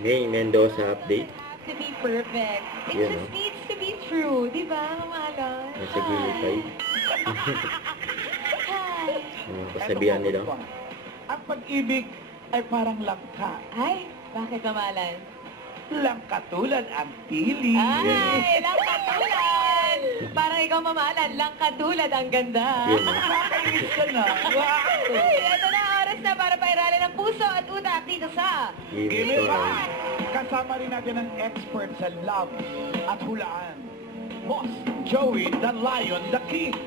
May Mendoza update. To be perfect. It Yan, just no? needs to be true. Di ba, Mamahalon? Nasa gilid tayo. Hi. Yung kasabihan nila. Ang pag-ibig ay parang langka. Ay, bakit Mamahalon? Langka tulad ang pili. Ay, lang katulad! Parang ikaw Mamahalon, lang katulad ang ganda. Yun, no? Nakakainis ka na. Wow! Ay, ito na oras na para pairalin ng puso at utak dito sa Give Give it it to back! Kasama rin natin ang expert sa love at hulaan. Boss Joey, the Lion, the King.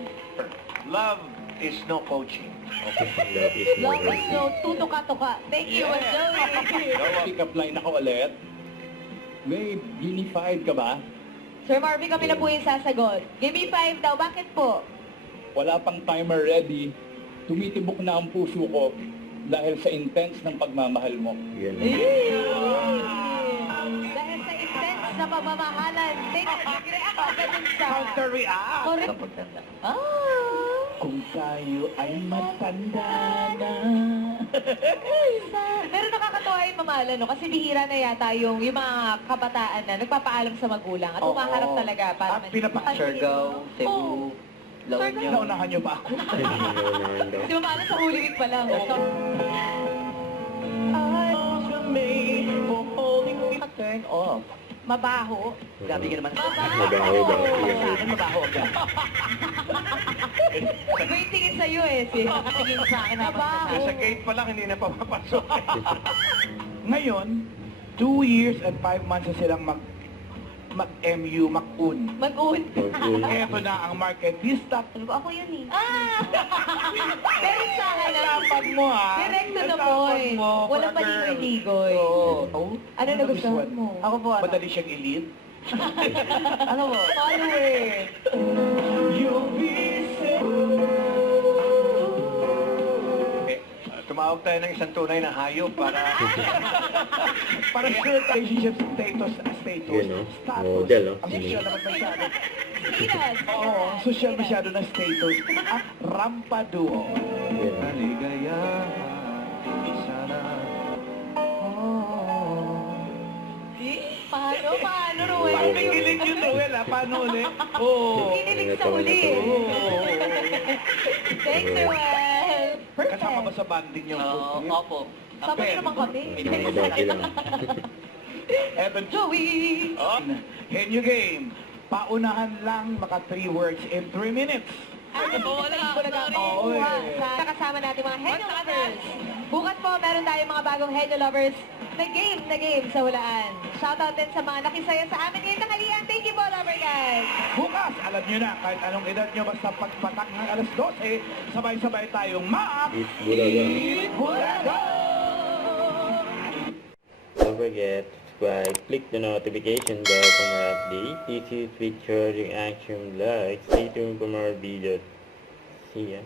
Love is no coaching. Love is Love more. is no tutuka-tuka. Thank you, Joey. Pick up line ako ulit. May unified ka ba? Sir Marvin, kami na po yung sasagot. Give me 5 daw. Bakit po? Wala pang timer ready. Tumitibok na ang puso ko dahil sa intense ng pagmamahal mo. Yun. Dahil sa intense na pamamahalan, nag-react ka dun sa... Counter-react. Correct. Ah! Kung tayo ay matanda na. Pero nakakatawa yung mamahalan, no? Kasi bihira na yata yung mga kabataan na nagpapaalam sa magulang at Oo. humaharap talaga para At pinapa- Siargao, Cebu, La Siargao. Union. Naunahan niyo ba ako? Naunahan daw. Si mamahalan sa Holy Week pa lang. Turn off. Mabaho. Gabi ka naman. Mabaho daw. Sa akin, mabaho agad. Iba yung tingin sa'yo eh. Nakatingin sa akin habang Sa sasabi. gate pa lang, hindi na papapasok. Ngayon, 2 years and 5 months na silang mag-MU, mag-un. Mag-un. Mag-un. Eto na ang marketista. Ako yun eh. Pero sa akin, Tapad mo ha. direct to the Tapad point. mo, Walang for a girl. paligoy-ligoy. Oo. Ano nagustuhan mo? Ako po, ano? Madali siyang elite. Ano po? Follower. You'll be Tumawag tayo ng isang tunay na hayop para... para sure relationship status. Yun, no? Model, no? Ang social naman masyado. Serious. Oo, ang social masyado na status. At rampa duo. Yun. Kaligayahan, isa na. Paano, Ruel? Parang may kilig yun, Noel, ha? Paano ulit? Oo. Kinilig sa uli. Thanks, Ruel. Kasama ba sa banding yung food? Opo. Sama niyo naman kami. Mga dati lang. Evan Joey. Henyo game. Paunahan lang maka 3 words in 3 minutes. Oo, eh. Sa kasama natin mga Henyo Lovers. Bukas po, meron tayong mga bagong Henyo Lovers na game sa hulaan. Shoutout din sa mga nakisaya sa amin ngayong tanghalian. Thank you po, Lover guys. Bukas, alam nyo na, kahit anong edad nyo, basta pagpatak ng alas 12, sabay-sabay tayong Eat Bulaga. Bulaga! Don't forget, subscribe, click the notification bell for more updates. This is featuring Action Vlog. Stay tuned for more videos. See ya.